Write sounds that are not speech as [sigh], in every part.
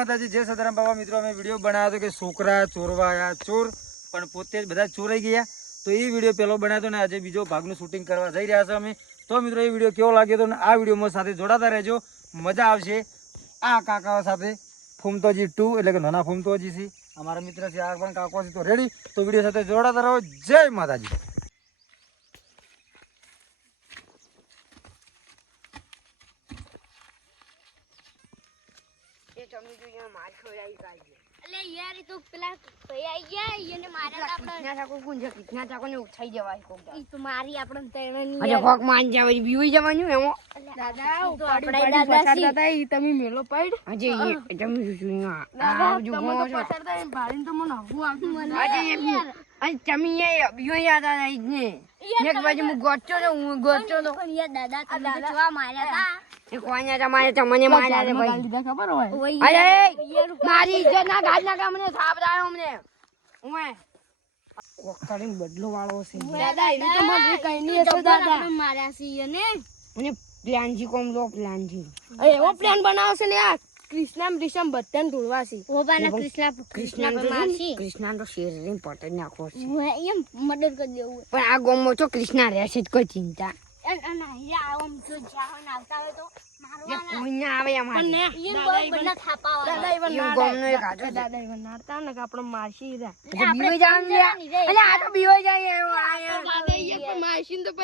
માતાજી, જય સદારામ બાબા. મિત્રો, અમે વીડિયો બનાવ્યો હતો કે છોકરા ચોરવાયા ચોર, પણ પોતે જ બધા ચોરાઈ ગયા. તો એ વીડિયો પહેલો બનાવ્યો હતો ને આજે બીજો ભાગનું શૂટિંગ કરવા જઈ રહ્યા છે અમે. તો મિત્રો, એ વીડિયો કેવો લાગ્યો તો ને આ વિડીયોમાં સાથે જોડાતા રહેજો. મજા આવશે. આ કાકા સાથે ફૂમતોજી ટુ, એટલે કે નાના ફૂમતોજી છે. અમારા મિત્ર છે, આ પણ કાકો છે. તો રેડી તો વીડિયો સાથે જોડાતા રહો. જય માતાજી એ ચમની જોઈએ માર ખવડાવી કાઢજે અલે યાર તો પેલા ભાઈ આઈ ગયા એને માર્યા તા કિતના ચાકો કોણ કિતના ચાકો ને ઉઠાઈ જવાય કોક ઈ તો મારી આપણને તૈણની અરે હોક માન જવાય બીવી જવાનું એમાં. દાદા તો આપણે આપણે દાદા ઈ તમે મેલો પડ. આજે એ જમી છું આ જો ગો છો આજે એ આજે ચમી એ બીઓ યાદ આ ને. એક બાજુ હું ગોચો તો હું ગોચો તો. પણ યાર દાદા તમે તો માર્યા તા. એ તમારે તમને માર્યા રે ભાઈ. ખબર હોય? અરે મારી ઇજ્જત ના સાબરાયો અમને. ઉમે કોકડીન બદલો વાળો છે. દાદા એવી તો મને કઈ નહીં હશે દાદા. માર્યા સી અને અને પ્લાનજી કોમ લો પ્લાનજી. એવો પ્લાન બનાવશે ને આ કૃષ્ણ બ્રિશમ બધાને ઢોળવા છે. ઓબાના કૃષ્ણા કૃષ્ણ કૃષ્ણા પર મારશી કૃષ્ણ તો શેર રે પટે નાખો છે એમ મર્ડર કરી દેવું. પણ આ ગોમો તો કૃષ્ણ રહેશે જ કોઈ ચિંતા. અને અને અહીંયા આમ જો જ્યાં આવતા હોય તો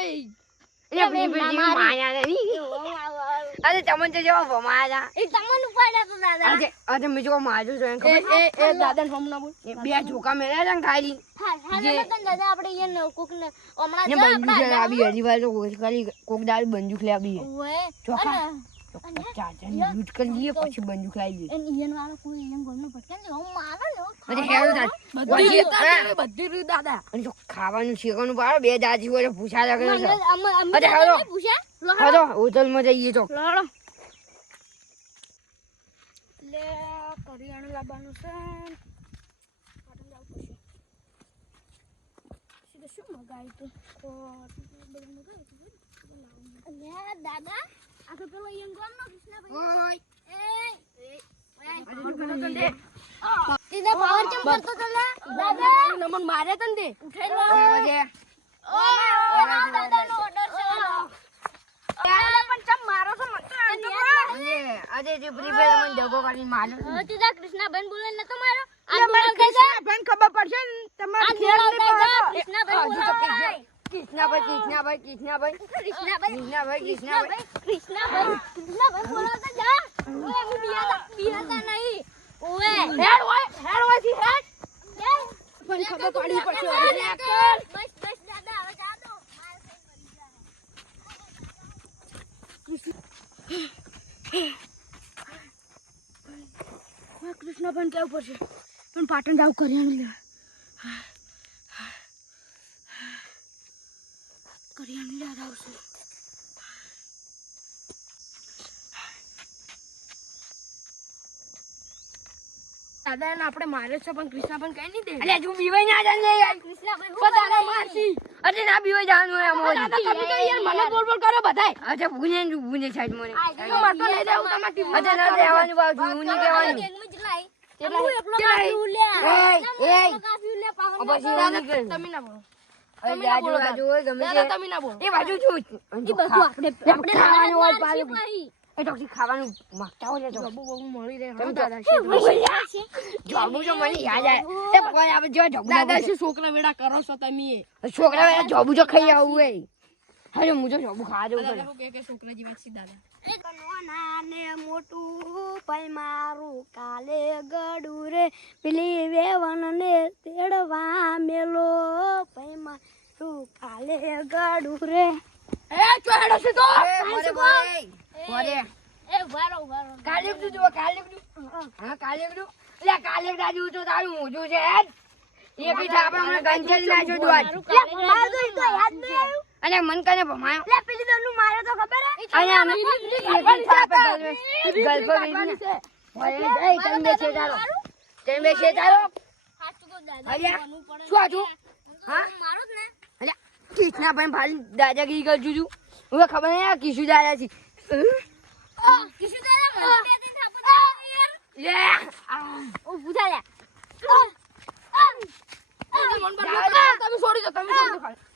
એ અરે તમને તો જેવો ભમાયા એ તમને ઉપાડ્યા તો દાદા. આજે આજે મેં જો માર્યું છે એને એ એ એ દાદાને હમણાં બોલ. બે ઝોકા મેળ્યા છે ને ખાલી. જે- દાદા દાદા આપણે અહીંયા કોકને ને જો બંદૂક આપણા આવી હરી વાર તો કોઈ ખાલી કોક દાળ બંદૂક લે આવી. ચોખા. લૂંટ કરી લઈએ પછી બંદૂક લાવી લઈએ ઈયન વાળો કોઈ એમ ગોળનો ભટકે ને હું મારો ને અરે હેરો બધી પછી, બધી રીતે દાદા અને જો ખાવાનું શેકવાનું પાડો બે દાદી હોય પૂછા લાગે છે અરે હાલો. પૂછ્યા લો હલો જઈએ તો લડો લે કરિયાણું લાવવાનું છે પાટણ જવું પડશે સીધું શું મગાવ્યું તું તો બધું મગાવ્યું દાદા આ તો પેલો ઈયન ગોળનો કૃષ્ણભાઈ ઓય એ તીને પાવર ચમ કરતો તો દાદા નમન માર્યા તને ઉઠાઈ લો ઓય ઓ દાદાનો ઓર્ડર છે દાદા પણ ચમ મારો છો મત આજે આજે જે પ્રિપેર મને દગો કાઢીને માર્યો તીધા કૃષ્ણભાઈ બોલે ન તો મારો આ બોલાવતા જા ખબર પડશે તમારે બોલાવતા કૃષ્ણાભાઈ કૃષ્ણાભાઈ કૃષ્ણાભાઈ કૃષ્ણભાઈ કૃષ્ણાભાઈ કૃષ્ણાભાઈ કૃષ્ણભાઈ. કૃષ્ણભાઈ બોલાવતા જા. ઓએ હું બિયાતા બિયાતા નહીં. ઓએ હેડ હોય હેડ હોયથી હેડ. પણ ખબર પાડવી પડશે. બસ બસ દાદા હવે જા દો કૃષ્ણ પણ કેવું પડશે. પણ પાટણ જાવ કરિયાણું લેવા. કરિયાણું યાદ આવશે. દાદા એને આપણે માર્યો છે પણ કૃષ્ણ પણ કઈ નહીં દે. અરે તું બીવાઈ ના જાને યાર. કૃષ્ણભાઈ પણ દાદા બોલે? અરે ના બીવાઈ જવાનું હોય આમ દાદા તમે તો યાર મને બોલ બોલ કરો બધાય. અચ્છા ભૂને ભૂને સાઈડ મને. આ તો મારે લઈ જાવ તમારે ટીમ અચ્છા ના દેવાનું બાજુ હું નહીં લાઈ. કેટલા? કેટલા? એવું નહીં કરવું. તમે ના બોલો. તમે ના બોલો બાજુ બાજુ હોય ગમે તે. તમે ના બોલો. એ બાજુ છું ઈ બધું આપણે આપણે ખાવાનું હોય મારશી એ તો ખાવાનું માંગતા હોય તો. બબુ બબુ મળી રહે. હા, દાદા છે. મારશી. જોબુ તો મને યાદ આવે. એ ભગવાન આપણે જો દાદા શું છોકરા વેડા કરો છો તમે છોકરા જોબુ તો ખાઈ આવું હોય. હવે હું જો જોબુ ખાવા જવું પડે દાદા કે કે છોકરા જેવા છે દાદા. નાને મોટું મારું કાલે ગડું રે. પેલી વેવન ને તેડવા મેલો. ભાઈ મારું કાલે ગડું રે. એ મોરે મોરે. કાલે એકડું કાલે હા કાલે એટલે કાલે એકડા તો તારું મોઢું છે. એ બી તો આપણે હમણાં ગંજેલી નાખ્યો તું આજ. મારું તો તો યાદ નહીં આવ્યું. અને મન કને ભમાયો લે, પેલી દોરનું મારે તો ખબર હે? અને અમે એક થાપે ગલ્પે ગલ્પે બેસીને. ઓય, એ તમે બેસે તારો તમે બેસે તારો હાચું તો દાદા? હા? મારો જ ને. અલ્યા, ભાઈ ભાલી દાદાગીરી કરજું છું હવે ખબર નહીં આ કિશુ દાદા છે ઓ, કિશુ દાદા, મને બે દિન થાપો. લે ઓ થા લે તમે છોડી દો તમે છોડી દો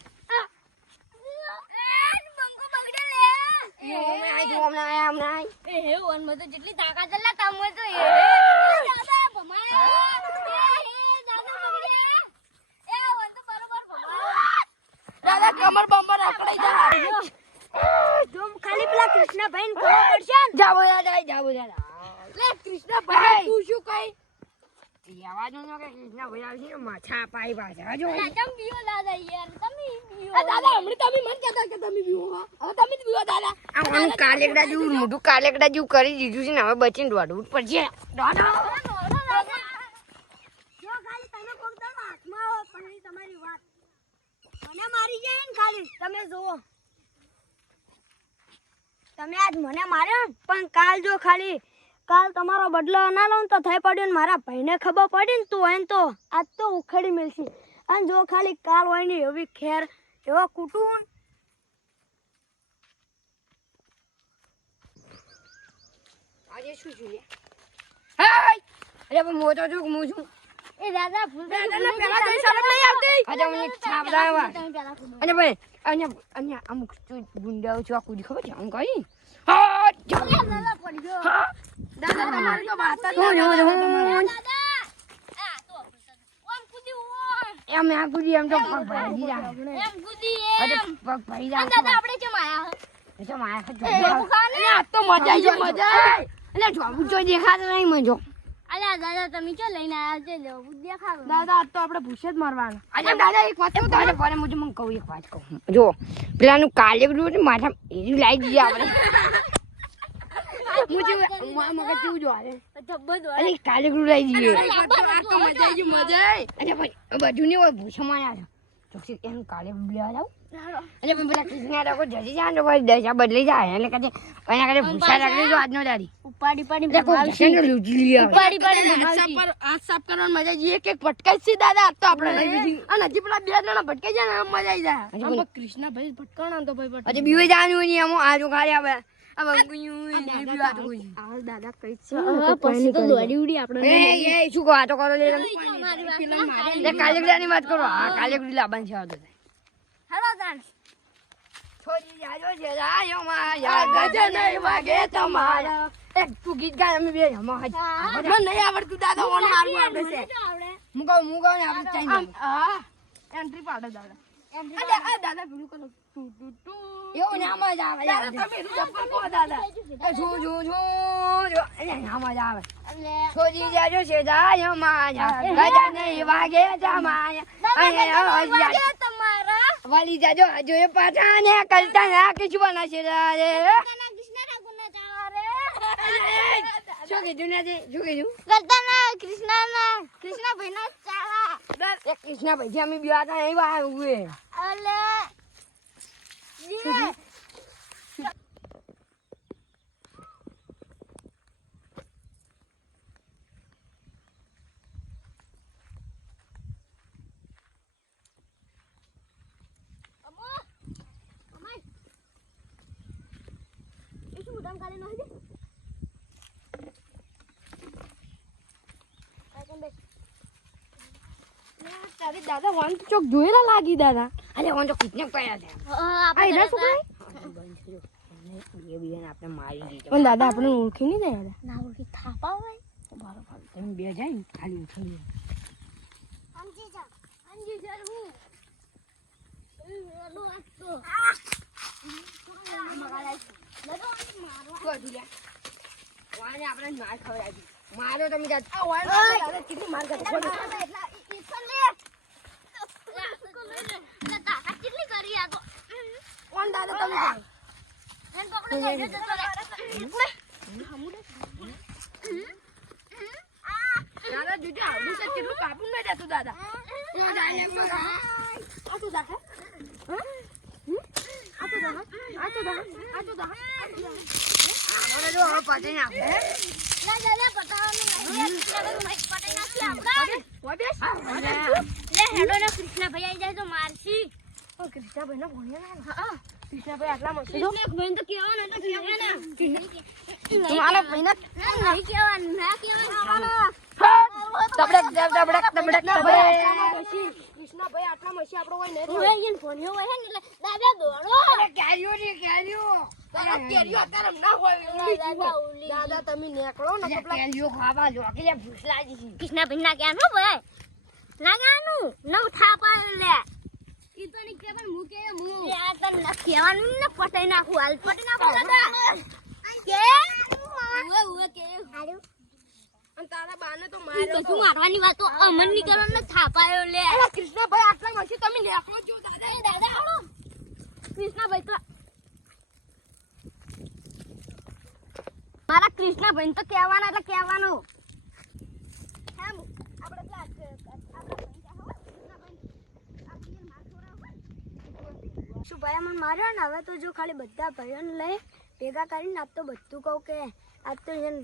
હમણાં એવું વનમાં તો જેટલી તાકાત છે લે તમે તો એ એ દાદા ભમાય એ હે દાદા બગડ્યા એ વન તો બરોબર ભમાય દાદા કમર બમ્બર અકડાઈ જાય તું ખાલી પેલા કૃષ્ણભાઈ ને ખબર પડશે ને જાવો દાદા જાવો દાદા લે કૃષ્ણભાઈ તું શું કઈ એ અવાજ નો કે કૃષ્ણભાઈ આવશે ને માછા પાઈ પાછા જો અલા, તમ બીઓ દાદા યાર તમે બીઓ. આ દાદા હમણે તમે મન કહેતા કે તમે બીઓ હવે તમે જ બીઓ દાદા. આનું કાલેકડા જેવું મોઢું કાલેકડા જેવું કરી દીધું છે ને હવે બચીને દોડવું પડશે. દોડો જો ખાલી તમે કોક દાડો હાથમાં આવો પણ તમારી વાત. મને મારી જાય ને ખાલી. તમે જુઓ. તમે આજ મને માર્યો પણ કાલ જો ખાલી કાલ તમારો બદલો ના લઉં તો થઈ પડ્યું ને મારા ભાઈને ખબર પડી ને તું હોય તો. આજ તો ઉખેડી મળશે અને જો ખાલી કાલ હોય ને એવી ખેર એવા કુટુંબ. આજે શું જોઈએ? અરે પણ મોટો છું હું છું? એ દાદા શરમ નહીં આવતી. આજે છાપ દાવા. અને ભાઈ અહીંયા અમુક ગુંડાઓ છે આ કુદી ખબર છે? હા હા! એમ દાદા અલ્યા તમે ચો લઈને આયા છે દાદા આજ તો આપણે ભૂસે જ મારવાના અરે દાદા એક વાત કહું કહું જો પેલાનું કાલે હતું માથા એરી લાઈ દીધી આપણે. મગજ જેવું જો અરે અરે કાલેકડું લાઈ દીધી આ તો મજા આવી મજા અરે ભાઈ બધું નહીં હોય ભૂસે માર્યા ચોકસી એનું કાલેકડું લેવા જાવ અરે પણ પેલા કૃષ્ણ લોકો જજી જાય ને ભાઈ દશા બદલી જાય. એટલે કદે એના કદે ભૂસા રાખી દો આજનો દાડી. ઉપાડી પાડી એટલે ને લૂંટી લઈ ઉપાડી પાડી ભમાવશી. હાથ સાફ કરવાની મજા આવી કે એક ભટકાઈ છે દાદા આ તો આપણે અને હજી પેલા બે જણા ભટકાઈ જાય ને મજા આવી જાય. કૃષ્ણ ભાઈ ભટકાણા તો ભાઈ હજી બીવે જવાનું નહીં આમ આજુ ખાલી આવે કાલેગડાની વાત કરો. હા કાલેગડી લાવવાની છે આવડતું દાદા એન્ટ્રી પાડે દાદા. દાદા ભીડું કરો. એવું ને આમાં જ આવે દાદા તમે ચપ્પલ કહો દાદા? છું છું જો અરે આમાં જ આવે. છોડી જાજો છે રાયો માયા. ગજન વાગે તમારા અહીંયા હજી વાગે તમારા? વાલી જાજો આજો એ પાછા ને કલતા ના કે શું બના છે રે. કૃષ્ણ ઠાકુરના ચાવા રે. શું કીધું ને શું કીધું? કરતાના કૃષ્ણના કૃષ્ણ ભાઈના ચાવા એ કૃષ્ણ ભાઈ અમે બી હતા અહીં વા ઉએ અલે જીવે. તારી દાદા વાન તો ચોક જોયેલા લાગી દાદા અરે વાન તો કિડનેપ કર્યા છે આપણે બે બે આપણે મારી દીધો પણ દાદા આપણે ઓળખી નહીં જાય ના ઓળખી થાપા હોય બરોબર તમે બે જાય ને ખાલી ઉઠી સમજી જા સમજી જા હું માર તમે આ કેટલી માર કરે દાદા દાદા જોજો આવડું છે કેટલું કાપું ન જતું દાદા આ તો દાખે જો હવે પાછી નાખે કૃષ્ણ ભાઈ આવી જાય તો મારશી. કૃષ્ણભાઈ ના ભણ્યા કૃષ્ણભાઈ આટલા મસ્તી કૃષ્ણભાઈ તો કહેવાનું તો કહેવાના. તમારા ભાઈને નહીં કહેવાનું, ના કહેવાનું. તબડક તબડક તબડક તબડક કૃષ્ણભાઈ આટલા મસી આપણો હોય ને એને ફોન્યો હોય ને એટલે દાદા દોડો. કેરીઓ ની કેરીઓ કેરીઓ અત્યારે ના હોય દાદા દાદા તમે નીકળો ને તો કેરીઓ ખાવા જો કે ભૂસલા જી. કૃષ્ણભાઈ ના હો ભાઈ. ના કહેવાનું. નવ થાપાયું લે. ઈ તો નહીં કહેવાનું, હું કહે હું. એ ન કહેવાનું ને પટાઈ નાખું, હાલ પટાઈ નાખું. કે? ઉવે, ઉવે કે. અને તારા બાને તો માર્યો કશું મારવાની વાતો? અમનની કરો ને થાપાયો લે. કૃષ્ણભાઈ આટલા મસ્તી તમે નીકળો છો દાદા. દાદા કૃષ્ણભાઈ તો મારા કૃષ્ણભાઈ તો કહેવાના એટલે કહેવાનું હેમ, આપણે પેલા આપણા ભાઈ જા હો, કૃષ્ણભાઈ. આ પિયર માર ખવડાવો ભાઈ મને માર્યા ને હવે તો જો ખાલી બધા ભાઈઓને લઈ ભેગા કરીને આજ તો બધું કહું કે આજ તો એને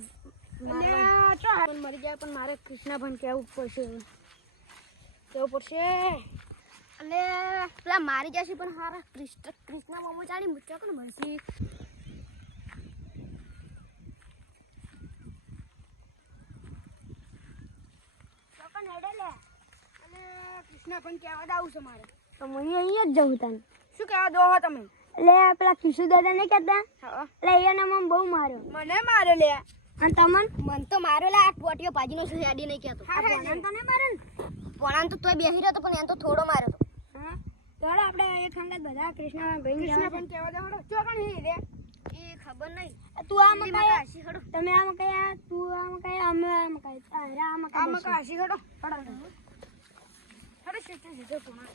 મરી જાય પણ મારે કૃષ્ણાભાઈ કહેવું પડશે. કેવું પડશે? અને પેલા મારી જશે પણ હારા કૃષ્ણ કૃષ્ણ મામો ચાલી મુચ્ચા કોણ મળશે અને કૃષ્ણભાઈ કહેવા આવું છે મારે. તો હું અહીંયા જ જાઉં તને. શું કહેવા દો હો તમે લે પેલા કિશુ દાદા ને કહેતા લે એને મમ બહુ માર્યો મને માર્યો લે અને તમને મન તો મારો લે આ ટોટીઓ પાજીનો છે યાદી નહીં કહેતો આ ભણાને તો નહીં મારે ને પોણાન તો તોય બેહી રહ્યો તો પણ એમ તો થોડો માર્યો તો હા તો આપણે એક સંગત બધા કૃષ્ણ ભાઈ પણ કહેવા દો ચોકન હી રે એ ખબર નહીં તું આમ કયા તમે આમ કયા તું આમ કયા અમે આમ કયા તારે આમ આ કયા મકા હસી હડો હડો હડો સીધે સીધે પોણા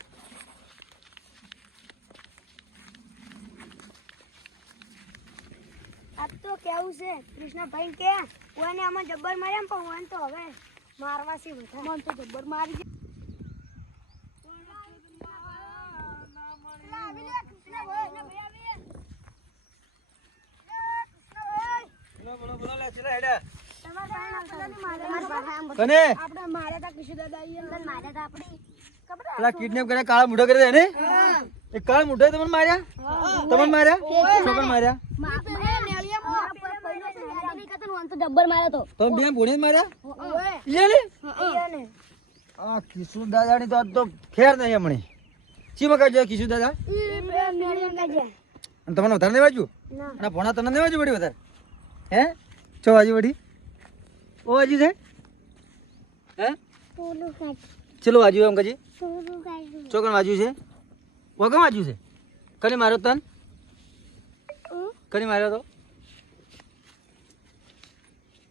આ તો કેવું છે? કૃષ્ણભાઈ કે કોને આમાં જબ્બર માર્યા પણ હું તો હવે મારવા છે બધા. મન તો જબ્બર મારી પેલા કિડનેપ કરે કાળા મૂઢો કરે ને કાળા મૂઢો તમને માર્યા? તમને માર્યા? છોકરા માર્યા? ડબ્બર માર્યો તો. તો બે ભોણી માર્યા? ઈએ ને આ કિશુ દાદાની તો તો ખેર નહીં હમણે. ચી મકા જો કિશુ દાદા? અને તમને વધારે નહીં વાંચ્યું અને ભોણા તને નહીં વાંચ્યું વળી વધારે? હે? છો વાંચ્યું વળી? ઓ વાજ્યું છે? હે? ચલો વાંચ્યું એમ કજી? ચોકન વાંચ્યું છે? વગમ વાંચ્યું છે? કને માર્યો તન? કને માર્યો તો?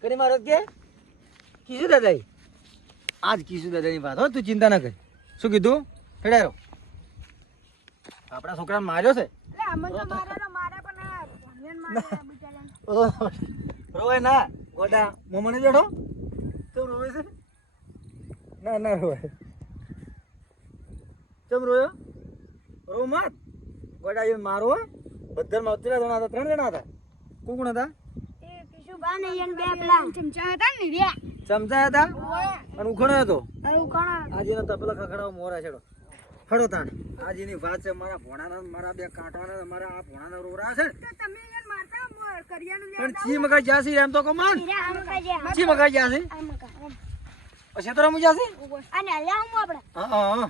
કને મારો કે? કીધું દાદા આજ કિશુ દાદાની વાત હો તું ચિંતા ના કર. શું કીધું? હેડાયો. આપણા છોકરાને માર્યો છે? રોવે ના ગોડા. મોમને જોડો કેમ રોવે છે? ના ના રોવે. કેમ રોયો? રો મત ગોડા એ મારો. બધા માં કેટલા જણા હતા ત્રણ જણા હતા. કોણ કોણ હતા? ચમચા હતા ને રે? ચમચા હતા. અને ઉખણો હતો. આજે ના તપેલા ખખડાવ મોરા છેડો. હડો તાણ. આજની વાત છે મારા ભોણાના મારા બે કાંટાના મારા આ ભોણાના રોરા છે ને. તમે યાર મારતા કરિયાનું પણ ચી મગા જ્યાસી એમ તો કમાન. ચી મગા જ્યાસી પછી તો રમું જ્યાસી અને હલ્યા હું આપણે હા હા હા.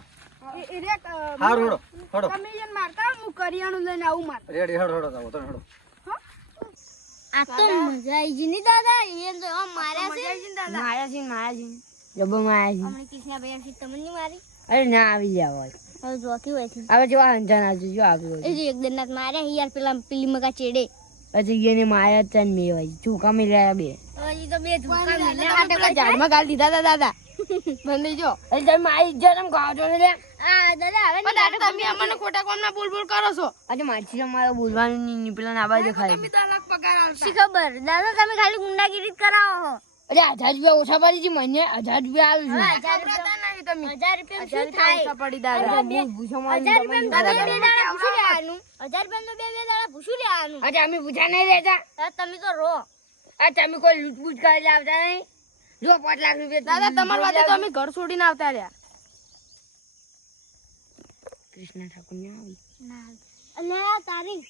એ- એ રે, અ, હા રોડો હડો તમે યાર મારતા હું કરિયાનું લઈને આવું માર. રેડી હડો હડો તાવો તને હડો. આ તો મજા આવી ગઈ ની દાદા? એ તો માર્યા છે. છે છે. હમણાં ભાઈ તમને મારી? અરે ના આવી જાવ હવે જોકી હોય છે. હવે જો અંજાન આજુ જો આવ્યું એ એક દિન નાથ માર્યા યાર પેલા પેલી મગા ચેડે. પછી એને માયા ચન મે મે રહ્યા બે. હજી તો બે ધુકા ઝાડમાં ગાળ દીધા દાદા. [laughs] બંધ જો અરે તમે મારી ઇજ્જત એમ ગાવ છો લે આ તમે અમને ખોટા કોમ ના બોલ બોલ કરો છો. માછી મારે બોલવાનું નહીં ની ના બાજુ ખાય તમે તાલાક પગાર આલતા શી ખબર? દાદા તમે ખાલી ગુંડાગીરી કરાવો છો. અરે હજાર રૂપિયા ઓછા પડી છે મને હજાર રૂપિયા આવ્યું હવે હજાર રૂપિયા શું થાય? પડી હજાર રૂપિયા બે બે દાડા ભૂસી લેવાનું હજાર રૂપિયા બે બે દાડા ભૂસી લેવાનું અચ્છા અમે પૂછા નહીં રહેતા તમે તો રો અચ્છા તમે કોઈ લૂંટપૂટ કરી લાવતા નહીં? જો પાંચ લાખ રૂપિયા દાદા તમારી વાત તો અમે ઘર છોડીને આવતા રહ્યા. કૃષ્ણ ઠાકોર ને. આવી અલ્યા તારી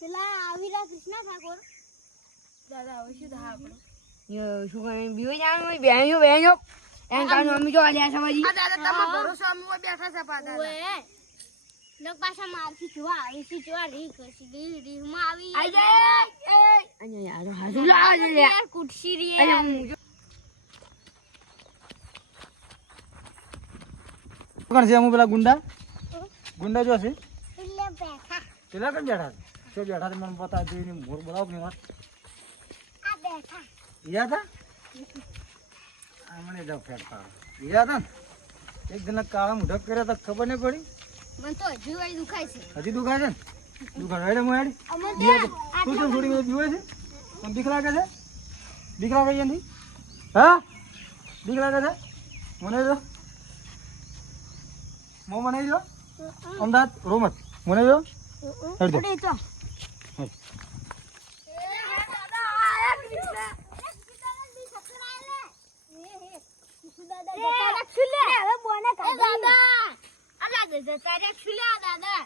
પેલા આવી રહ્યા કૃષ્ણ ઠાકોર. દાદા હવે શું થાય આપણે? શું કરે? બીવે જવાનું હોય? બેહ્યો બેહ્યો. એમ કાન મમ્મી જો આલ્યા છે દાદા તમે ભરોસો અમે બેઠા છે પાછા ઓએ લોક પાછા મારથી જોવા આવી છે જોવા રી કરશી રી રી માં આવી. આઈ જાય. અહીંયા યાર હાજુ લાવ યાર કુટસી રી અહીંયા કોણ છે અમુ પેલા ગુંડા? ગુંડા જો છે પેલા કેમ બેઠા છે? બેઠા છે મને બતા જોઈને મોર બોલાવની વાત? આ બેઠા. યા હતા આમણે જાવ ફેરતા યા હતા ને? એક દિન કાળા મુઢક કર્યા તો ખબર નહીં પડી? મને તો હજી વાય દુખાય છે. હજી દુખાય છે દુખાય બીવે છે. તું તો થોડી બીવે છે? તને બીક લાગે છે? બીક લાગે છે હા? બીક લાગે છે? મને જો. મો મને જો? અમદાવાદ રોમત મને જો? હેડ દો તો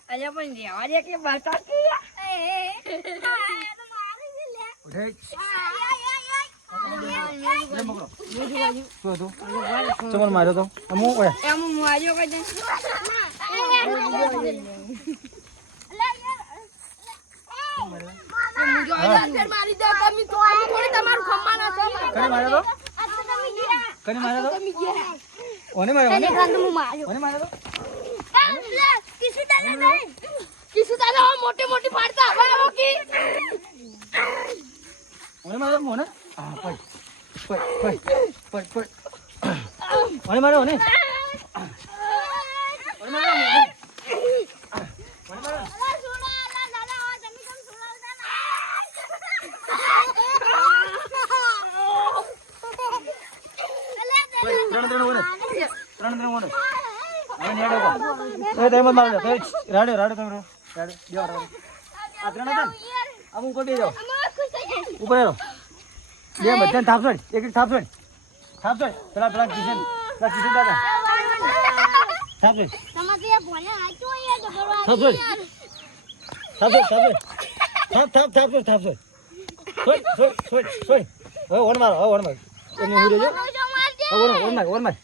અલ્યા પણ રહેવા દે કે બતા ઉઠે. ઉઠે મકડો શું હતું? ચમન માર્યો તો? અમુ એમ હું આવ્યો કઈ મોટી મોટી પાડતા હવે આવો કી ઓને માર્યો ઓને હા પડ પડ પડ પડ પડ ઓને માર્યો ઓને ઓને માર્યો ત્રણ ત્રણ ઓને ત્રણ ત્રણ ઓને હવે નેડો કો એ તેમ મારજો તે રાડે રાડે તમે રાડે બે રાડે આ ત્રણ હતા આમ ઉપર બે જાઓ ઉપર રહો બે બધાને થાપ છોડ એક એક થાપ છોડ પેલા પેલા છોડ છોડ છોડ છોડ હવે ઓન મારો હવે ઓન મારો. એમને હું રેજો હવે ઓન ઓન માર ઓન માર.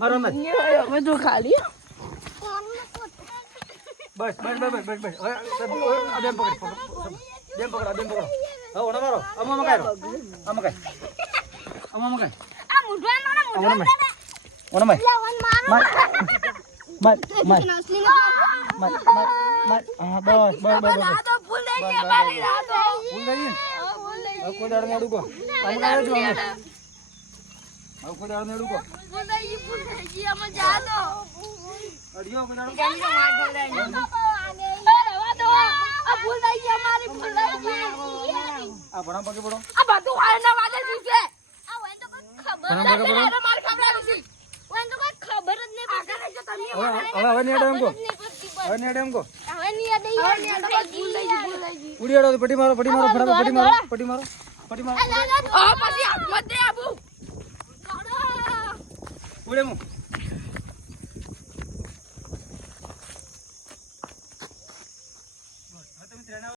મારો ઓન માર. બધું ખાલી. બસ બસ બસ બસ બસ હવે હવે આ બેન પકડ બેન પકડ. આ બેન પકડો. હવે ઓન મારો. આમ મકાય આમ મકાય આમ મકાય આમ ઓન માર. ઓન માર. માર. માર માર. માર માર માર. હા બસ બસ બસ બસ તો થઈ ગઈ ને? હવે કોઈ દાડો નહીં અડુકો આમ કાઢો છો અમે. હવે કોઈ દાડો નહીં અડુકો ભૂલ થઈ ગઈ ભૂલ અમે જા દો અડ્યો કોઈ દાડો કેમ તો માર ખવડાવી રવા દો. આ ભૂલ થઈ અમારી ભૂલ થઈ આ ભણા પગે પડો આ બધું વાળના વાદે શું છે. ભણા પગે પડો તારે માર ખવડાવી છે ખબર જ નહીં આગળ હવે હવે હવે નેડો એમ કો હવે નેડો એમ કો હવે નહીં યાદ આવી હવે ને તો ભૂલ થઈ ગઈ ભૂલ થઈ ગઈ ઉડી આડો પટી મારો પટી મારો ફટાફટ પટી મારો પટી મારો. પટી મારો ઓ પછી હાથમાં દે આબુ. ઉડે હું